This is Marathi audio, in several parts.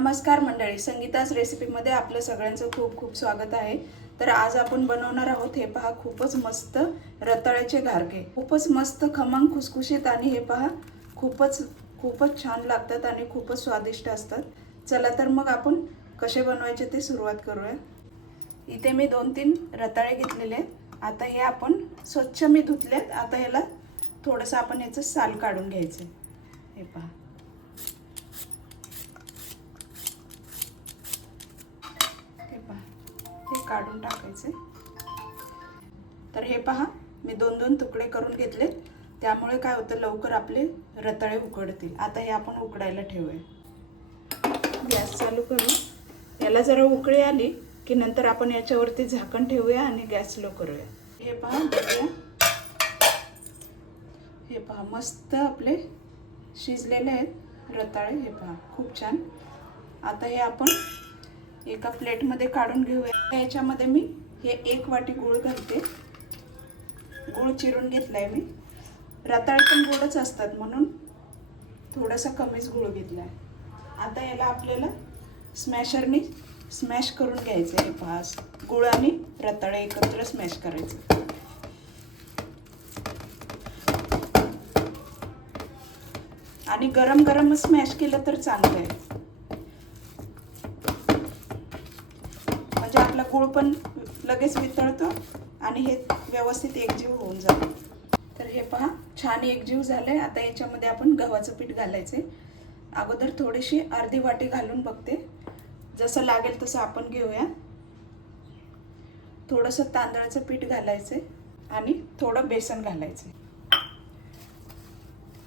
नमस्कार मंडळी, संगीता's रेसिपीमध्ये आपलं सगळ्यांचं खूप खूप स्वागत आहे। तर आज आपण बनवणार आहोत हे पहा खूपच मस्त रताळ्याचे घारगे। खूपच मस्त खमंग खुसखुशीत आणि हे पहा खूपच छान लागतात आणि खूपच स्वादिष्ट असतात। चला तर मग आपण कसे बनवायचे ते सुरुवात करूया। इथे मी 2-3 रताळे घेतलेले आहेत। आता हे आपण स्वच्छ मी धुतलेत। आता याला थोडंसं आपण याचं साल काढून घ्यायचं। हे पहा हे काढून टाकायचे। तर हे पहा मी 2-2 तुकडे करून घेतले, त्यामुळे काय होतं लवकर आपले रताळे उकडतील। आता हे आपण उकडायला ठेवूया। गॅस चालू करू। याला जरा उकळी आली की नंतर आपण याच्यावरती झाकण ठेवूया आणि गॅस स्लो करूया। हे पहा बघूया, हे पहा मस्त आपले शिजलेले आहेत रताळे। हे पहा खूप छान। आता हे आपण एका प्लेटमध्ये काढून घेऊया। याच्यामध्ये मी हे 1 वाटी गूळ घालते। गूळ चिरून घेतलाय मी। रताळे पण गोडच असतात म्हणून थोडासा कमीच गूळ घेतलाय। आता याला आपल्याला स्मॅशरने स्मॅश करून घ्यायचं। हे पहा गूळ आणि रताळे एकत्र स्मॅश करायचं। आणि गरम गरम स्मॅश केलं तर चांगलं आहे, म्हणजे आपला गूळ पण लगेच वितळतो आणि हे व्यवस्थित एकजीव होऊन जातं। तर हे पहा छान एकजीव झालंय। आता याच्यामध्ये आपण गव्हाचं पीठ घालायचे। अगोदर थोडीशी अर्धी वाटी घालून बघते, जसं लागेल तसं आपण घेऊया। थोडंसं तांदळाचं पीठ घालायचे आणि थोडं बेसन घालायचे।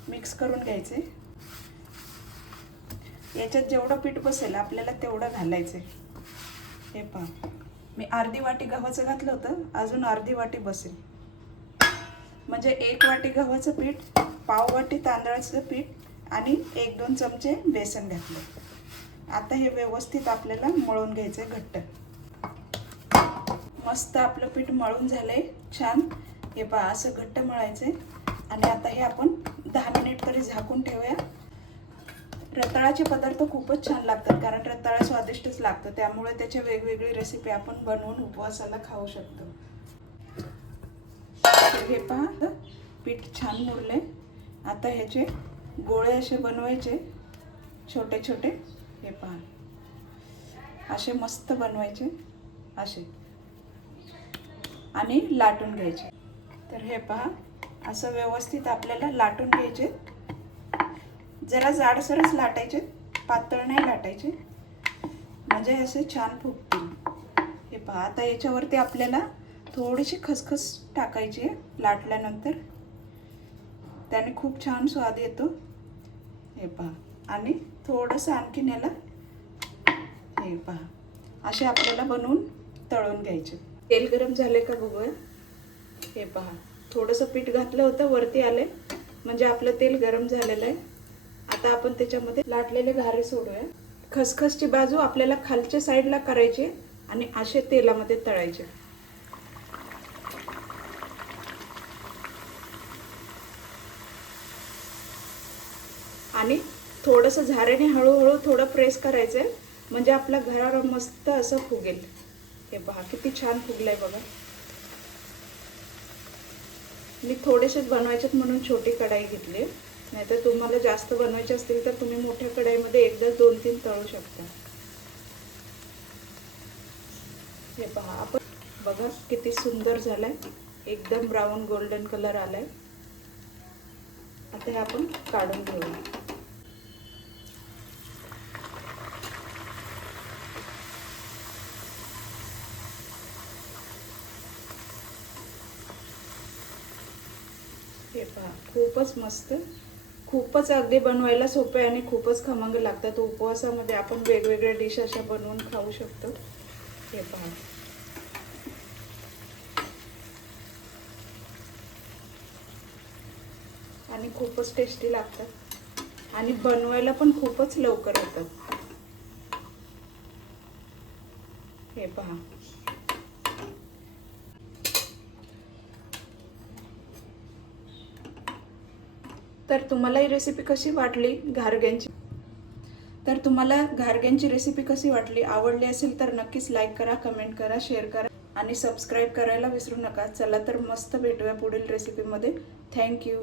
मिक्स करून घ्यायचे। याच्यात जेवढं पीठ बसेल आपल्याला तेवढं घालायचे। हे पहा मी अर्धी वाटी गव्हाचं घातलं होतं, अजून अर्धी वाटी बसेल, म्हणजे 1 वाटी गव्हाचं पीठ, पाव वाटी तांदळाचं पीठ आणि 1-2 चमचे बेसन घातलं। आता हे व्यवस्थित आपल्याला मळून घ्यायचं घट्ट। मस्त आपलं पीठ मळून झालंय छान। हे पहा असं घट्ट मळायचे आणि आता हे आपण 10 मिनिट तरी झाकून ठेवूया। रताळाचे पदार्थ खूपच छान लागतात, कारण रताळा स्वादिष्टच लागतं, त्यामुळे त्याचे वेगवेगळी रेसिपी आपण बनवून उपवासाला खाऊ शकतो। हे पहा पीठ छान मुरले। आता ह्याचे गोळे असे बनवायचे छोटे छोटे। हे पहा असे मस्त बनवायचे असे आणि लाटून घ्यायचे। तर हे पहा असं व्यवस्थित आपल्याला लाटून घ्यायचे। जरा जाडसरच लाटायचे, पातळ नाही लाटायचे, म्हणजे असे छान फुगतील। हे पहा आता याच्यावरती आपल्याला थोडीशी खसखस टाकायची लाटल्यानंतर, त्याने खूप छान स्वाद येतो। हे पहा आणि थोडंसं आणखीन याला हे पहा असे आपल्याला बनवून तळून घ्यायचे। तेल गरम झाले का बघूया। हे पहा थोडंसं पीठ घातलं होतं, वरती आले म्हणजे आपलं तेल गरम झालेलं आहे। आता आपण त्याच्यामध्ये लाटलेले घारे सोडूया। खसखसची बाजू आपल्याला खालच्या साईडला करायची आणि असे तेलामध्ये तळायचे। आणि थोडंसं झाऱ्याने हळूहळू थोडं प्रेस करायचं, म्हणजे आपला घारा मस्त असं फुगेल। हे पहा किती छान फुगलंय बघा। मी थोडेसेच बनवायचे म्हणून छोटी कढाई घेतली, नाहीतर तुम्हाला जास्त बनवायचे असतील तर तुम्ही मोठ्या कढाईमध्ये एकदा 2-3 तळू शकता। हे पहा आपण बघा किती सुंदर झालाय, एकदम ब्राऊन गोल्डन कलर आलाय। आता हे आपण काढून घेऊया। हे पहा खूपच मस्त, खूपच अगदी बनवायला सोपे आणि खूपच खमंग लागतात। उपवासामध्ये आपण वेगवेगळ्या डिश अशा बनवून खाऊ शकतो। हे पहा आणि खूपच टेस्टी लागतात आणि बनवायला पण खूपच लवकर होतात। हे पहा तर तुम्हाला ही रेसिपी कशी वाटली घारग्यांची? तर तुम्हाला घारग्यांची रेसिपी कशी वाटली, आवडली असेल तर नक्कीच लाईक करा, कमेंट करा, शेअर करा आणि सबस्क्राईब करायला विसरू नका. चला तर मस्त भेटूया पुढील रेसिपीमध्ये. थँक्यू.